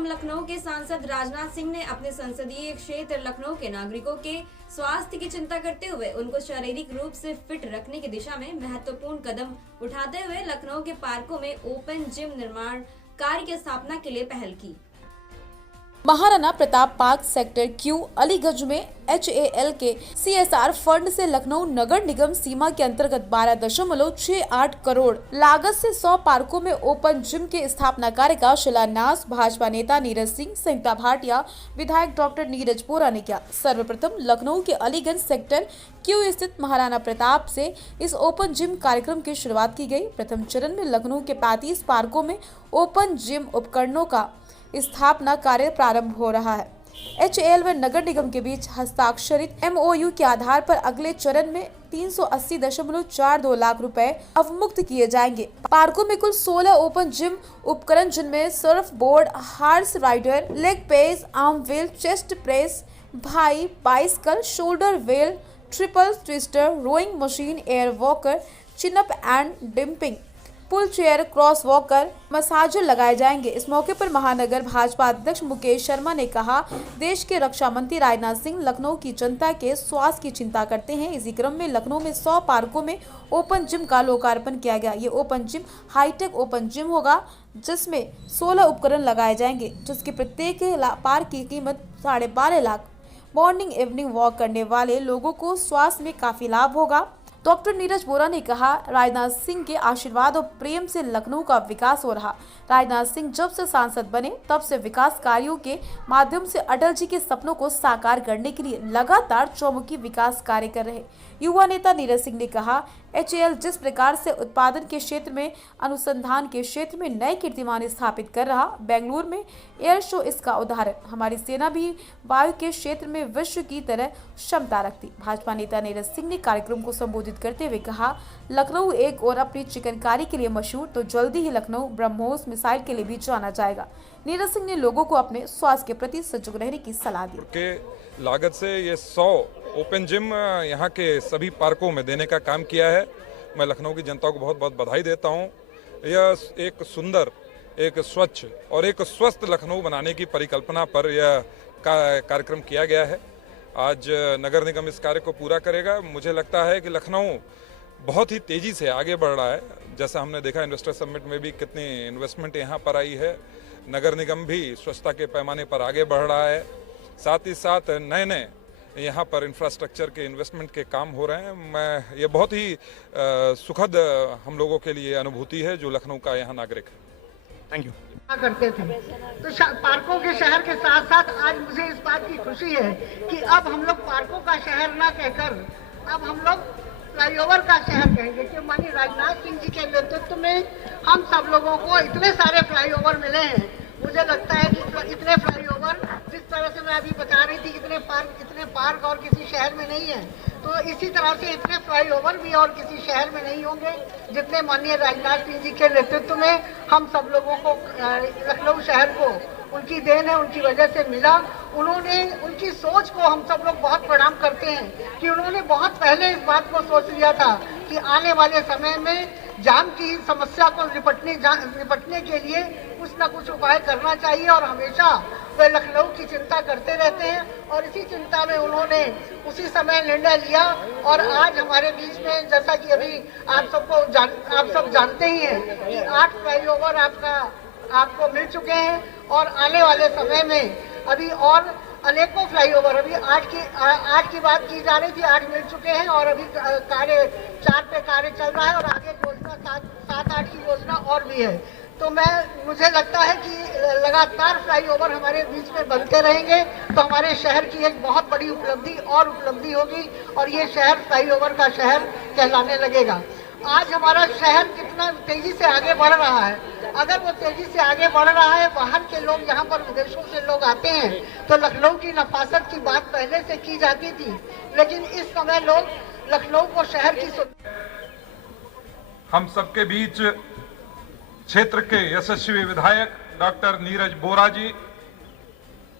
निगम लखनऊ के सांसद राजनाथ सिंह ने अपने संसदीय क्षेत्र लखनऊ के नागरिकों के स्वास्थ्य की चिंता करते हुए उनको शारीरिक रूप से फिट रखने की दिशा में महत्वपूर्ण कदम उठाते हुए लखनऊ के पार्कों में ओपन जिम निर्माण कार्य की स्थापना के लिए पहल की। Maharana Pratap park sector Q Aliganj में HAL के CSR फंड से लखनऊ नगर निगम सीमा के अंतर्गत 12.68 करोड़ लागत से 100 पार्कों में ओपन जिम के स्थापना कार्य का शिलान्यास भाजपा नेता नीरज सिंह, संयुक्ता भाटिया, विधायक डॉक्टर नीरज बोरा ने किया। सर्वप्रथम लखनऊ के अलीगंज सेक्टर क्यू स्थित महाराणा प्रताप से इस ओपन जिम कार्यक्रम की शुरुआत की गई। प्रथम चरण में लखनऊ के 35 पार्कों में ओपन जिम उपकरणों का स्थापना कार्य प्रारंभ हो रहा है। HAL व नगर निगम के बीच हस्ताक्षरित MOU के आधार पर अगले चरण में 380.42 लाख रुपए अवमुक्त किए जाएंगे। पार्कों में कुल 16 ओपन जिम उपकरण जिनमें surf board, horse rider, leg press, arm wheel, chest press, भाई, bicycle, shoulder wheel, triple twister, rowing machine, air walker, chin up and dipping, pull chair, cross walker, massager लगाए जाएंगे। इस मौके पर महानगर भाजपा अध्यक्ष मुकेश शर्मा ने कहा, देश के रक्षा मंत्री राजनाथ सिंह लखनऊ की जनता के स्वास्थ्य की चिंता करते हैं। इसी क्रम में लखनऊ में 100 पार्कों में ओपन जिम का लोकार्पण किया गया। ये open gym hi tech open gym होगा जिसमें 16 उपकरण लगाए जाएंगे, जिसके प्रत्येक पार्क की कीमत 12.5 लाख। मॉर्निंग इवनिंग वॉक करने वाले लोगों को स्वास्थ्य में काफी लाभ होगा। डॉक्टर नीरज बोरा ने कहा, राजनाथ सिंह के आशीर्वाद और प्रेम से लखनऊ का विकास हो रहा। राजनाथ सिंह जब से सांसद बने तब से विकास कार्यों के माध्यम से अटल जी के सपनों को साकार करने के लिए लगातार चौमुखी विकास कार्य कर रहे। युवा नेता नीरज सिंह ने कहा, HAL जिस प्रकार से उत्पादन के क्षेत्र में, अनुसंधान के क्षेत्र में नए कीर्तिमान स्थापित कर रहा, बेंगलुरु में एयर शो इसका उदाहरण। हमारी सेना भी वायु के क्षेत्र में विश्व की तरह क्षमता रखती। भाजपा नेता नीरज सिंह ने कार्यक्रम को संबोधित करते हुए कहा, लखनऊ एक और अपनी चिकनकारी के लिए मशहूर, तो जल्दी ही लखनऊ ब्रह्मोस मिसाइल के लिए भी जाना जाएगा। नीरज सिंह ने लोगों को अपने स्वास्थ्य के प्रति सजग रहने की सलाह दी। के लागत से ये 100 ओपन जिम यहाँ के सभी पार्कों में देने का काम किया है। मैं लखनऊ की जनता को बहुत बहुत बधाई देता हूँ। यह एक सुंदर, एक स्वच्छ और एक स्वस्थ लखनऊ बनाने की परिकल्पना पर यह कार्यक्रम किया गया है। आज नगर निगम इस कार्य को पूरा करेगा। मुझे लगता है कि लखनऊ बहुत ही तेज़ी से आगे बढ़ रहा है। जैसा हमने देखा इन्वेस्टर समिट में भी कितनी इन्वेस्टमेंट यहाँ पर आई है। नगर निगम भी स्वच्छता के पैमाने पर आगे बढ़ रहा है। साथ ही साथ नए नए यहाँ पर इंफ्रास्ट्रक्चर के इन्वेस्टमेंट के काम हो रहे हैं। ये बहुत ही सुखद हम लोगों के लिए अनुभूति है जो लखनऊ का यहाँ नागरिक है। Thank you. करते थे तो पार्कों के शहर के साथ साथ आज मुझे इस बात की खुशी है कि अब हम लोग पार्कों का शहर ना कहकर अब हम लोग फ्लाईओवर का शहर कहेंगे, कि माननीय राजनाथ सिंह जी के नेतृत्व में हम सब लोगों को इतने सारे फ्लाईओवर मिले हैं। मुझे लगता है कि इतने फ्लाईओवर जिस तरह से मैं अभी बता रही थी, इतने पार्क और किसी शहर में नहीं है, तो इसी तरह से इतने फ्लाईओवर भी और किसी शहर में नहीं होंगे जितने माननीय राजनाथ सिंह जी के नेतृत्व में हम सब लोगों को, लखनऊ शहर को उनकी देन है, उनकी वजह से मिला। उन्होंने, उनकी सोच को हम सब लोग बहुत प्रणाम करते हैं कि उन्होंने बहुत पहले इस बात को सोच लिया था कि आने वाले समय में जाम की समस्या को निपटने के लिए कुछ न कुछ उपाय करना चाहिए, और हमेशा वे लखनऊ की चिंता करते रहते हैं। और इसी चिंता में उन्होंने उसी समय निर्णय लिया, और आज हमारे बीच में, जैसा कि अभी आप सब जानते ही हैं कि 8 फ्लाईओवर आपको मिल चुके हैं, और आने वाले समय में अभी और अनेकों फ्लाईओवर, अभी 8 की बात की जा रही थी, 8 मिल चुके हैं, और अभी 4 पे कार्य चल रहा है, और आगे योजना 7-8 की योजना और भी है। तो मुझे लगता है कि लगातार फ्लाईओवर हमारे बीच में बनते रहेंगे तो हमारे शहर की एक बहुत बड़ी उपलब्धि होगी, और ये शहर फ्लाईओवर का शहर कहलाने लगेगा। आज हमारा शहर कितना तेजी से आगे बढ़ रहा है। अगर वो तेजी से आगे बढ़ रहा है, बाहर के लोग यहाँ पर विदेशों से लोग आते हैं, तो लखनऊ की नफासत की बात पहले से की जाती थी, लेकिन इस समय लोग लखनऊ को शहर की हम सबके बीच क्षेत्र के यशस्वी विधायक डॉक्टर नीरज बोरा जी,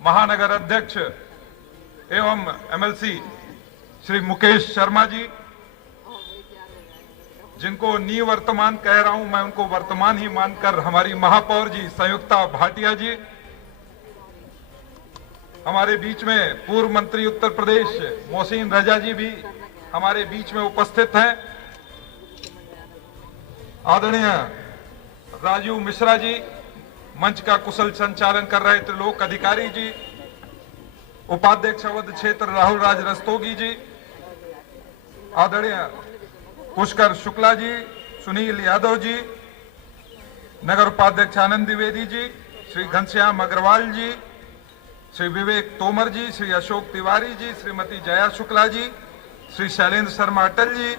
महानगर अध्यक्ष एवं MLC श्री मुकेश शर्मा जी, जिनको निवर्तमान कह रहा हूं मैं, उनको वर्तमान ही मानकर हमारी महापौर जी संयुक्ता भाटिया जी, हमारे बीच में पूर्व मंत्री उत्तर प्रदेश मोहसिन रजा जी भी हमारे बीच में उपस्थित हैं। आदरणीय राजू मिश्रा जी, मंच का कुशल संचालन कर रहे त्रिलोक अधिकारी जी, उपाध्यक्ष अवध क्षेत्र राहुल राज रस्तोगी जी, आदरणीय पुष्कर शुक्ला जी, सुनील यादव जी, नगर उपाध्यक्ष आनंद द्विवेदी जी, श्री घनश्याम अग्रवाल जी, श्री विवेक तोमर जी, श्री अशोक तिवारी जी, श्रीमती जया शुक्ला जी, श्री शैलेंद्र शर्मा अटल जी,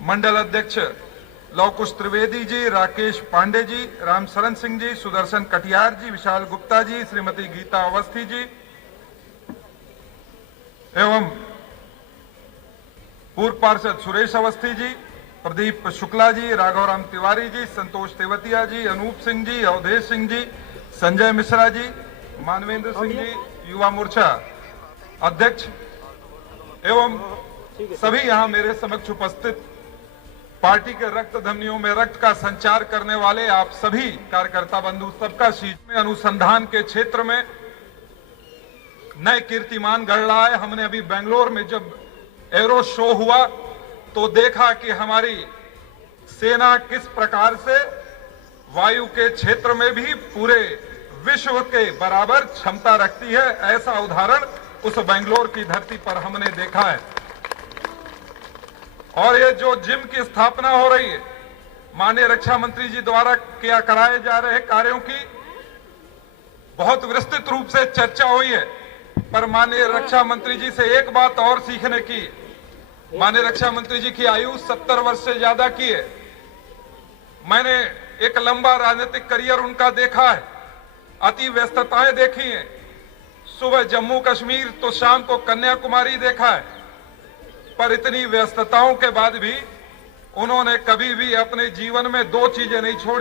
मंडल अध्यक्ष लवकुश त्रिवेदी जी, राकेश पांडे जी, रामशरण सिंह जी, सुदर्शन कटियार जी, विशाल गुप्ता जी, श्रीमती गीता अवस्थी जी एवं पूर्व पार्षद सुरेश अवस्थी जी, प्रदीप शुक्ला जी, राघवराम तिवारी जी, संतोष तेवतिया जी, अनूप सिंह जी, अवधेश सिंह जी, संजय मिश्रा जी, मानवेंद्र सिंह जी, युवा मोर्चा अध्यक्ष एवं सभी यहां मेरे समक्ष उपस्थित पार्टी के रक्त धमनियों में रक्त का संचार करने वाले आप सभी कार्यकर्ता बंधु, सबका शीश में अनुसंधान के क्षेत्र में नए कीर्तिमान गढ़ रहा है। हमने अभी बेंगलोर में जब एरो शो हुआ तो देखा कि हमारी सेना किस प्रकार से वायु के क्षेत्र में भी पूरे विश्व के बराबर क्षमता रखती है। ऐसा उदाहरण उस बेंगलोर की धरती पर हमने देखा है। और ये जो जिम की स्थापना हो रही है, माननीय रक्षा मंत्री जी द्वारा क्या कराए जा रहे कार्यों की बहुत विस्तृत रूप से चर्चा हुई है, पर माननीय रक्षा मंत्री जी से एक बात और सीखने की। माननीय रक्षा मंत्री जी की आयु 70 वर्ष से ज्यादा की है। मैंने एक लंबा राजनीतिक करियर उनका देखा है, अति व्यस्तताएं देखी हैं। सुबह जम्मू कश्मीर तो शाम को कन्याकुमारी देखा है, पर इतनी व्यस्तताओं के बाद भी उन्होंने कभी भी अपने जीवन में दो चीजें नहीं छोड़ी।